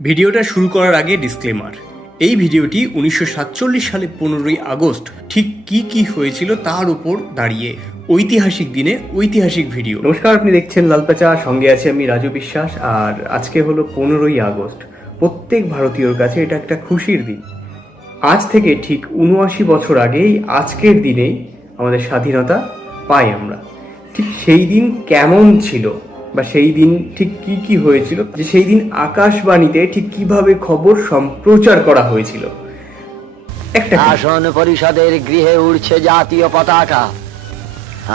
ভিডিওটা শুরু করার আগে ডিসক্লেমার এই ভিডিওটি উনিশশো সাতচল্লিশ সালে পনেরোই আগস্ট ঠিক কি কি হয়েছিল তার উপর দাঁড়িয়ে ঐতিহাসিক দিনে ঐতিহাসিক ভিডিও নমস্কার, আপনি দেখছেন লালপাচা, সঙ্গে আছে আমি রাজু বিশ্বাস, আর আজকে হলো পনেরোই আগস্ট। প্রত্যেক ভারতীয়র কাছে এটা একটা খুশির দিন। আজ থেকে ঠিক উনআশি বছর আগেই আজকের দিনেই আমাদের স্বাধীনতা পাই আমরা। ঠিক সেই দিন কেমন ছিল? বা সেই দিন ঠিক কি কি হয়েছিল? যে সেই দিন আকাশবাণীতে ঠিক কীভাবে খবর সম্প্রচার করা হয়েছিল? একটা শাসন পরিষদের গৃহে উড়ছে জাতীয় পতাকা।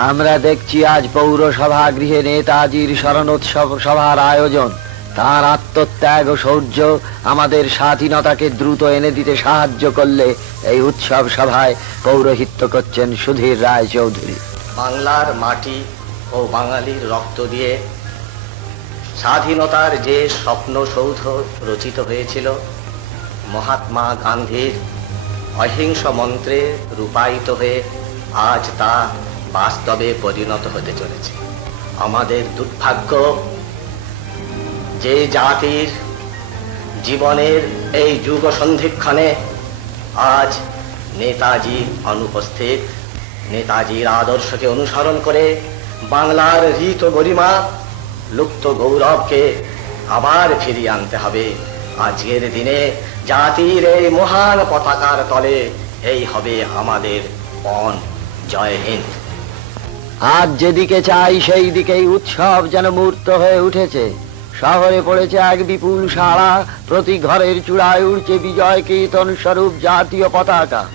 আমরা দেখছি আজ পৌরসভা গৃহে নেতাজির স্মরণোৎসব সভার আয়োজন। তার আত্মত্যাগ ও শৌর্য আমাদের স্বাধীনতাকে দ্রুত এনে দিতে সাহায্য করলে এই উৎসব সভায় পৌরোহিত্য করছেন সুধীর রায় চৌধুরী বাংলার মাটি ও বাঙালির রক্ত দিয়ে স্বাধীনতার যে স্বপ্ন সৌধ রচিত হয়েছিল, মহাত্মা গান্ধীর অহিংস মন্ত্রে রূপায়িত হয়ে আজ তা বাস্তবে পরিণত হতে চলেছে। আমাদের দুর্ভাগ্য, যে জাতির জীবনের এই যুগ সন্ধিক্ষণে আজ নেতাজি অনুপস্থিত, নেতাজির আদর্শকে অনুসরণ করে বাংলার রীত গরিমা লুপ্ত গৌরবকে আবার ফিরিয়ে আনতে হবে। আজকের দিনে জাতির এই মহান পতাকার তলে এই হবে আমাদের পণ জয় হিন্দ। আজ যেদিকে চাই সেই দিকেই উৎসব যেন মূর্ত হয়ে উঠেছে। শহরে পড়েছে এক বিপুল সাড়া প্রতি ঘরের চূড়ায় উঠছে বিজয় কীর্তন স্বরূপ জাতীয় পতাকা।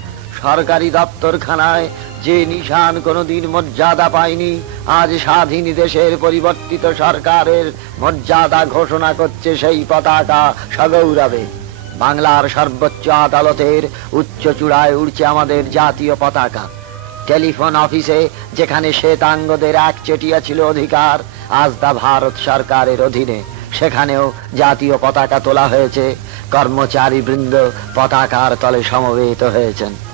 সরকারি দপ্তরখানায় যে নিশান কোনোদিন মর্যাদা পায়নি, আজ স্বাধীন দেশের পরিবর্তিত সরকারের মর্যাদা ঘোষণা করছে সেই পতাকা সগৌরবে। বাংলার সর্বোচ্চ আদালতের উচ্চ চূড়ায় উঠছে আমাদের জাতীয় পতাকা। টেলিফোন অফিসে যেখানে শ্বেতাঙ্গদের একচেটিয়া ছিল অধিকার, আজ তা ভারত সরকারের অধীনে। সেখানেও জাতীয় পতাকা তোলা হয়েছে। কর্মচারী বৃন্দ পতাকার তলে সমবেত হয়েছেন।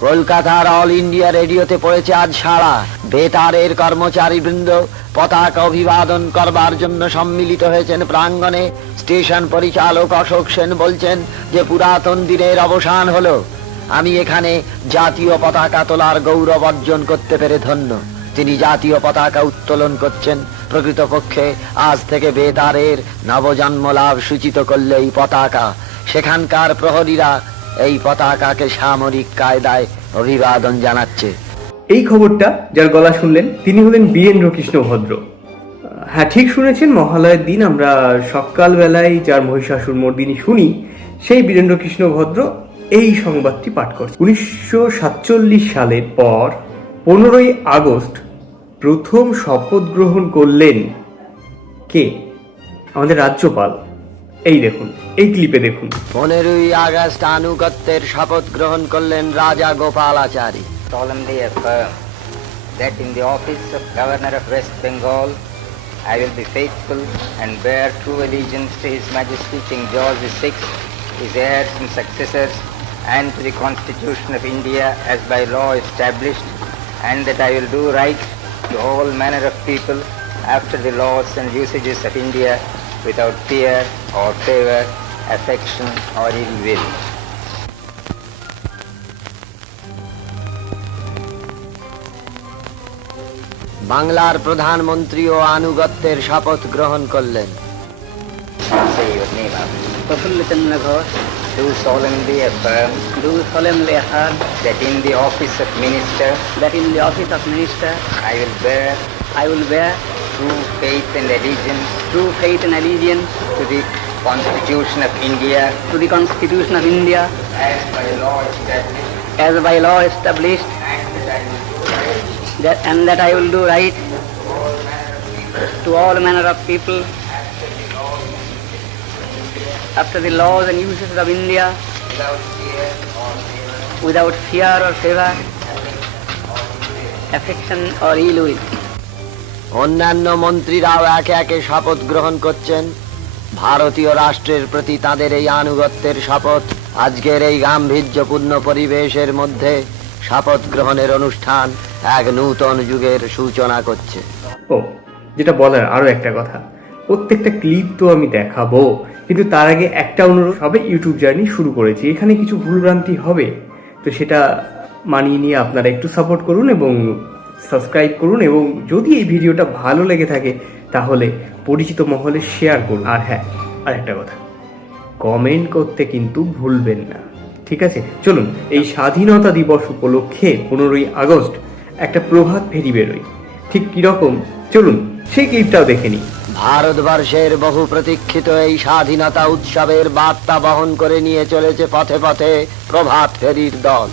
কলকাতার অল ইন্ডিয়া রেডিওতে পড়েছে আজ সারা। বেতারের কর্মচারী বৃন্দ পতাকা অভিবাদন করবার জন্য সম্মিলিত হয়েছেন প্রাঙ্গণে। স্টেশন পরিচালক অশোক সেন বলছেন যে পুরাতন দিনের অবসান হলো। আমি এখানে জাতীয় পতাকা তোলার গৌরব অর্জন করতে পেরে ধন্য। তিনি জাতীয় পতাকা উত্তোলন করছেন। প্রকৃতপক্ষে আজ থেকে বেতারের নবজন্ম লাভ সূচিত করলে এই পতাকা। সেখানকার প্রহরীরা এই পতাকাকে সামরিক কায়দায় অভিবাদন জানাচ্ছে। এই খবরটা যার গলা শুনলেন, তিনি হলেন বীরেন্দ্র কৃষ্ণ ভদ্র। হ্যাঁ ঠিক শুনেছেন, মহালয়ের দিন আমরা সকালবেলায় যার মহিষাসুর মর্দিনী শুনি, সেই বীরেন্দ্র কৃষ্ণ ভদ্র এই সংবাদটি পাঠ করছে। উনিশশো সাতচল্লিশ সালের পর পনেরোই আগস্ট প্রথম শপথ গ্রহণ করলেন কে? আমাদের রাজ্যপাল। এই দেখুন এই ক্লিপে দেখুন পনেরোই আগস্ট আনুগত্যের শপথ গ্রহণ করলেন রাজা Gopalachari solemnly affirm that in the office of Governor of West Bengal, I will be faithful and bear true allegiance to His Majesty King George VI, his heirs and successors, and to the Constitution of India as by law established, and that I will do right to all manner of people after the laws and usages of India without fear or favor, affection or ill will. বাংলার প্রধানমন্ত্রী ও আনুগত্যের শপথ গ্রহণ করলেন Chandra Ghosh, do solemnly affirm, do solemnly affirm that in the office of minister, that in the office of minister, I will bear, I will bear true faith and allegiance, true faith and allegiance to the Constitution of India, to the Constitution of India, as by law established, as by law established, that, and that I will do right to all manner of people. After the laws and uses of India. Without fear or favor, affection or ill will. অন্যান্য মন্ত্রীরাও একে একে শপথ গ্রহণ করছেন। ভারতীয় রাষ্ট্রের প্রতি তাদের এই আনুগত্যের শপথ, আজকের এই গাম্ভীর্যপূর্ণ পরিবেশের মধ্যে শপথ গ্রহণের অনুষ্ঠান এক নূতন যুগের সূচনা করছে। ও, যেটা বলার আরও একটা কথা। প্রত্যেকটা ক্লিপ তো আমি দেখাবো, কিন্তু তার আগে একটা অনুরোধ, সবে ইউটিউব জার্নি শুরু করেছি, এখানে কিছু ভুলভ্রান্তি হবে, তো সেটা মানিয়ে নিয়ে আপনারা একটু সাপোর্ট করুন এবং সাবস্ক্রাইব করুন এবং যদি এই ভিডিওটা ভালো লেগে থাকে, তাহলে পরিচিত মহলে শেয়ার করুন। আর হ্যাঁ আর একটা কথা কমেন্ট করতে কিন্তু ভুলবেন না। ঠিক আছে? চলুন, এই স্বাধীনতা দিবস উপলক্ষে পনেরোই আগস্ট একটা প্রভাত ফেরি বেরোই ঠিক কীরকম? চলুন, সেই ক্লিপটাও দেখে নিই। ভারতবর্ষের বহু প্রতীক্ষিত এই স্বাধীনতা উৎসবের বার্তা বহন করে নিয়ে চলেছে পথে পথে প্রভাত ফেরির দল।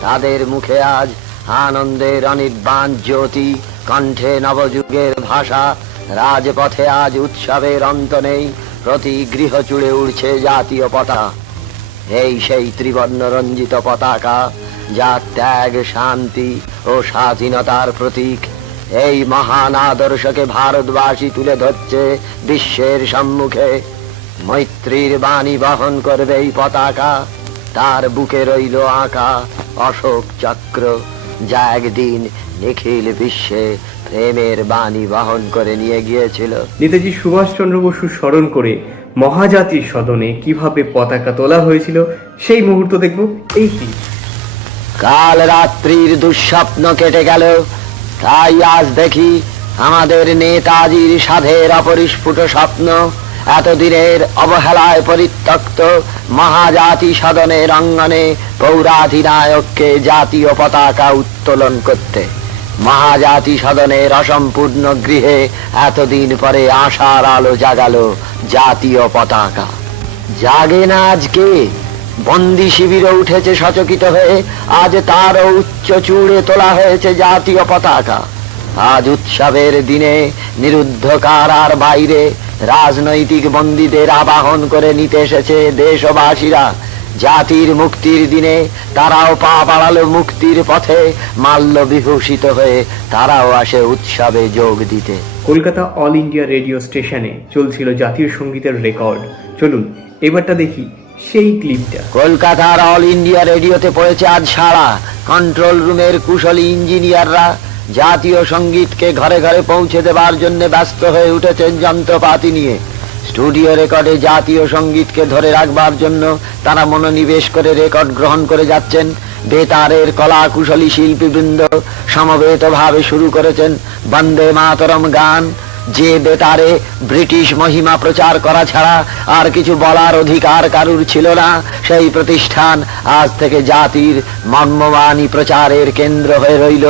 তাদের মুখে আজ আনন্দের অনির্বাণ জ্যোতি, কণ্ঠে নবযুগের ভাষা, রাজপথে আজ উৎসবের অন্ত নেই, প্রতি গৃহ চুড়ে উড়ছে জাতীয় পতাকা। এই সেই ত্রিবর্ণ রঞ্জিত পতাকা, যা ত্যাগ, শান্তি ও স্বাধীনতার প্রতীক। এই মহান আদর্শকে ভারতবাসী তুলে ধরছে বিশ্বের সম্মুখে। মৈত্রীর বাণী বহন করবে এই পতাকা, তার বুকে রইল আঁকা অশোক চক্র। যা একদিন নিখিল বিশ্বে প্রেমের বাণী বহন করে নিয়ে গিয়েছিল। নেতাজি সুভাষচন্দ্র বসু স্মরণ করে মহাজাতির সদনে কীভাবে পতাকা তোলা হয়েছিল সেই মুহূর্ত দেখব এই কাল রাত্রির দুঃস্বপ্ন কেটে গেল। তাই আজ দেখি আমাদের নেতাজির সাধের অপরিস্ফুট স্বপ্ন। এতদিনের অবহেলায় পরিত্যক্ত মহাজাতি সদনের অঙ্গনে পৌরাধিনায়ককে জাতীয় পতাকা উত্তোলন করতে। মহাজাতি সদনের অসম্পূর্ণ গৃহে এতদিন পরে আশার আলো জাগালো জাতীয় পতাকা। জাগে না আজকে। বন্দি শিবিরে উঠেছে সচকিত হয়ে। আজ তারও উচ্চ চূড়ে তোলা হয়েছে জাতীয় পতাকা। আজ উৎসবের দিনে নিরুদ্ধ কারার বাইরে রাজনৈতিক বন্দীদের আবাহন করে নিতে এসেছে দেশবাসীরা। জাতির মুক্তির দিনে তারাও পা বাড়ালো মুক্তির পথে মাল্য বিভূষিত হয়ে তারাও আসে উৎসবে যোগ দিতে। কলকাতা অল ইন্ডিয়া রেডিও স্টেশনে চলছিল জাতীয় সঙ্গীতের রেকর্ড। চলুন এবারটা দেখি সেই ক্লিপটা। কলকাতার অল ইন্ডিয়া রেডিওতে পড়েছে আজ সারা কন্ট্রোল রুমের কুশলী ইঞ্জিনিয়াররা জাতীয় সঙ্গীতকে ঘরে ঘরে পৌঁছে দেবার জন্য ব্যস্ত হয়ে উঠেছেন যন্ত্রপাতি নিয়ে। স্টুডিও রেকর্ডে জাতীয় সঙ্গীতকে ধরে রাখবার জন্য তারা মনোনিবেশ করে রেকর্ড গ্রহণ করে যাচ্ছেন। বেতারের কলা কুশলী শিল্পীবৃন্দ সমবেত ভাবে শুরু করেছেন বন্দে মাতরম গান। যে বেতারে ব্রিটিশ মহিমা প্রচার করা ছাড়া আর কিছু বলার অধিকার কারুর ছিল না, সেই প্রতিষ্ঠান আজ থেকে জাতির মর্মবাণী প্রচারের কেন্দ্র হয়ে রইল।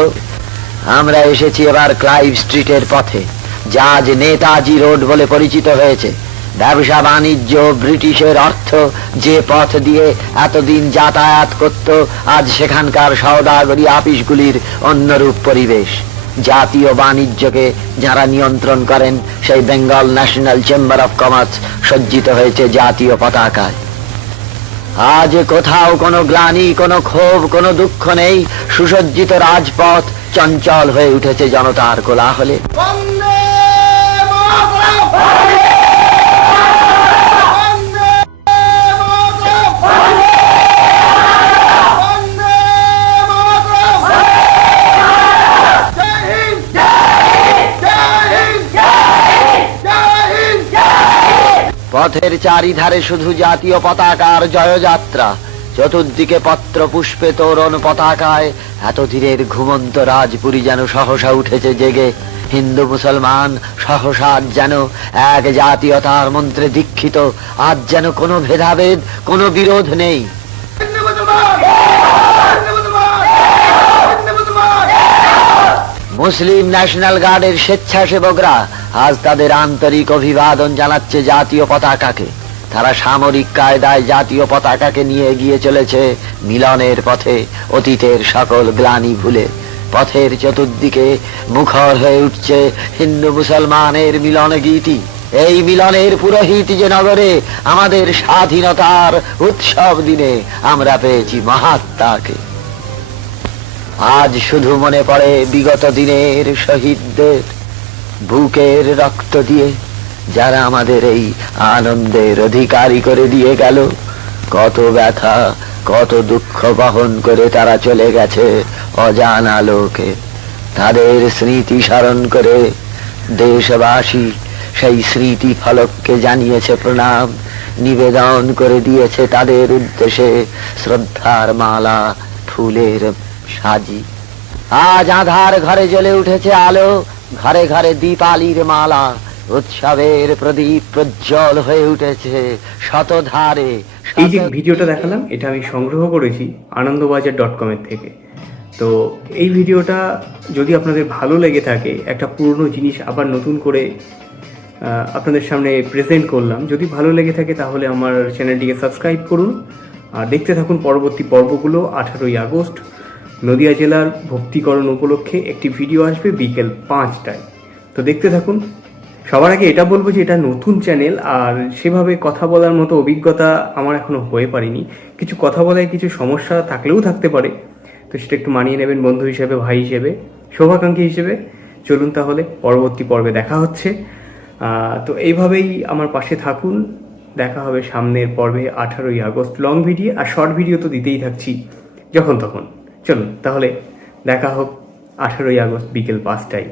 আমরা এসেছি এবার ক্লাইভ স্ট্রিটের পথে যা আজ নেতাজি রোড বলে পরিচিত হয়েছে। ব্যবসা বাণিজ্য, ব্রিটিশের অর্থ, যে পথ দিয়ে এতদিন যাতায়াত করত, আজ সেখানকার সওদাগরি আপিসগুলির অন্যরূপ পরিবেশ। জাতীয় বাণিজ্যকে যারা নিয়ন্ত্রণ করেন, সেই Bengal National Chamber of Commerce সজ্জিত হয়েছে জাতীয় পতাকায়। আজ কোথাও কোনো গ্লানি, কোনো ক্ষোভ, কোনো দুঃখ নেই। সুসজ্জিত রাজপথ চঞ্চল হয়ে উঠেছে জনতার কোলাহলে। পথের চারিধারে শুধু জাতীয় পতাকার জয়যাত্রা। চতুর্দিকে পত্র পুষ্পে তোরণ পতাকায় এত ধীরের ঘুমন্ত রাজপুরী যেন সহসা উঠেছে জেগে। হিন্দু মুসলমান সহসা যেন এক জাতীয়তার মন্ত্রে দীক্ষিত। আজ যেন কোনো ভেদাভেদ কোনো বিরোধ নেই। মুসলিম ন্যাশনাল গার্ডের স্বেচ্ছাসেবকরা আজ তাদের আন্তরিক অভিবাদন জানাচ্ছে জাতীয় পতাকাকে। তারা সামরিক কায়দায় জাতীয় পতাকাকে নিয়ে এগিয়ে চলেছে মিলনের পথে, অতীতের সকল গ্লানি ভুলে। পথের চতুর্দিকে মুখর হয়ে উঠছে হিন্দু মুসলমানের মিলন গীতি। এই মিলনের পুরোহিত যে নগরে আমাদের স্বাধীনতার উৎসব দিনে আমরা পেয়েছি মহাত্মাকে। আজ শুধু মনে পড়ে বিগত দিনের শহীদদের। বুকের রক্ত দিয়ে যারা আমাদের এই আনন্দের অধিকারী করে দিয়ে গেল, কত ব্যথা, কত দুঃখ বহন করে তারা চলে গেছে অজানা লোকে। তাদের স্মৃতি স্মরণ করে দেশবাসী সেই স্মৃতি ফলককে জানিয়েছে প্রণাম, নিবেদন করে দিয়েছে তাদের উদ্দেশ্যে শ্রদ্ধার মালা ফুলের সাজি। আজ আধার ঘরে জ্বলে উঠেছে আলো ঘরে ঘরে দীপালির মালা, উৎসবের প্রদীপ প্রজ্জ্বল হয়ে উঠেছে শতধারে। এই যে ভিডিওটা দেখালাম, এটা আমি সংগ্রহ করেছি আনন্দবাজার ডট কমের থেকে। তো এই ভিডিওটা যদি আপনাদের ভালো লেগে থাকে, একটা পুরনো জিনিস আবার নতুন করে আপনাদের সামনে প্রেজেন্ট করলাম, যদি ভালো লেগে থাকে তাহলে আমার চ্যানেলটিকে সাবস্ক্রাইব করুন। আর দেখতে থাকুন পরবর্তী পর্বগুলো আঠারোই আগস্ট। নদিয়া জেলার ভক্তিকরণ উপলক্ষে একটি ভিডিও আসবে বিকেল পাঁচটায়। তো দেখতে থাকুন, সবার আগে এটা বলব যে এটা নতুন চ্যানেল আর সেভাবে কথা বলার মতো অভিজ্ঞতা আমার এখনও হয়ে পারেনি। কিছু কথা বলায় কিছু সমস্যা থাকলেও থাকতে পারে। তো সেটা একটু মানিয়ে নেবেন বন্ধু হিসেবে, ভাই হিসেবে, শোভাকাঙ্ক্ষী হিসেবে। চলুন তাহলে পরবর্তী পর্বে দেখা হচ্ছে। তো এইভাবেই আমার পাশে থাকুন। দেখা হবে সামনের পর্বে আঠারোই আগস্ট লং ভিডিও আর শর্ট ভিডিও তো দিতেই থাকছি, যখন তখন। চলুন তাহলে দেখা হোক আঠারোই আগস্ট বিকেল পাঁচটায়।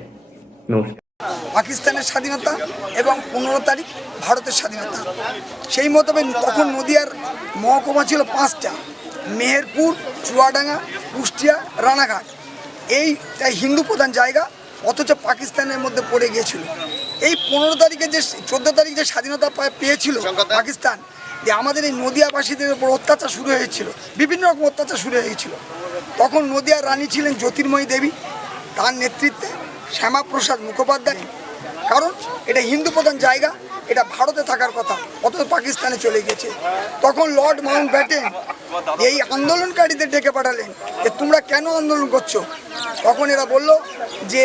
নমস্কার। পাকিস্তানের স্বাধীনতা এবং পনেরো তারিখ ভারতের স্বাধীনতা। সেই মোতাবেক তখন নদিয়ার মহকুমা ছিল পাঁচটা মেহেরপুর চুয়াডাঙ্গা কুষ্টিয়া রানাঘাট। এই তাই হিন্দু প্রধান জায়গা অথচ পাকিস্তানের মধ্যে পড়ে গিয়েছিল। এই পনেরো তারিখে যে চোদ্দ তারিখ যে স্বাধীনতা পেয়েছিল পাকিস্তান যে আমাদের এই নদিয়াবাসীদের উপর অত্যাচার শুরু হয়েছিল, বিভিন্ন রকম অত্যাচার শুরু হয়েছিল। তখন নদিয়ার রানী ছিলেন জ্যোতির্ময়ী দেবী। তার নেতৃত্বে শ্যামাপ্রসাদ মুখোপাধ্যায়। কারণ এটা হিন্দু প্রধান জায়গা, এটা ভারতে থাকার কথা, অথচ পাকিস্তানে চলে গেছে তখন লর্ড মাউন্ট ব্যাটেন এই আন্দোলনকারীদের ডেকে পাঠালেন যে, তোমরা কেন আন্দোলন করছ? তখন এরা বলল যে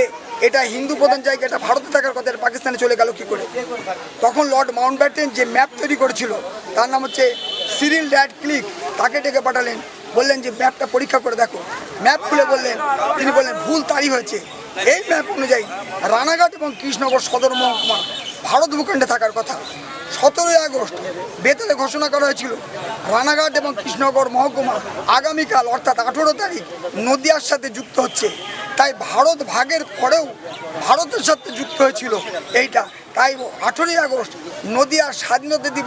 এটা হিন্দু প্রধান জায়গা, এটা ভারতে থাকার কথা, এটা পাকিস্তানে চলে গেল কি করে? তখন লর্ড মাউন্ট ব্যাটেন যে ম্যাপ তৈরি করেছিল, তার নাম হচ্ছে সিরিল ড্যাড ক্লিক, তাকে ডেকে পাঠালেন। বললেন যে, ম্যাপটা পরীক্ষা করে দেখো। ম্যাপ খুলে বললেন, তিনি বললেন, ভুল তারই হয়েছে। এই ম্যাপ অনুযায়ী রানাঘাট এবং কৃষ্ণনগর সদর মহকুমা ভারত ভূখণ্ডে থাকার কথা। সতেরোই আগস্ট বেতারে ঘোষণা করা হয়েছিল, রানাঘাট এবং কৃষ্ণনগর মহকুমা আগামীকাল, অর্থাৎ আঠেরো তারিখ, নদিয়ার সাথে যুক্ত হচ্ছে। তাই ভারত ভাগের পরেও ভারতের সাথে যুক্ত হয়েছিল এইটা। তাই আঠেরোই আগস্ট নদিয়ার স্বাধীনতা দিবস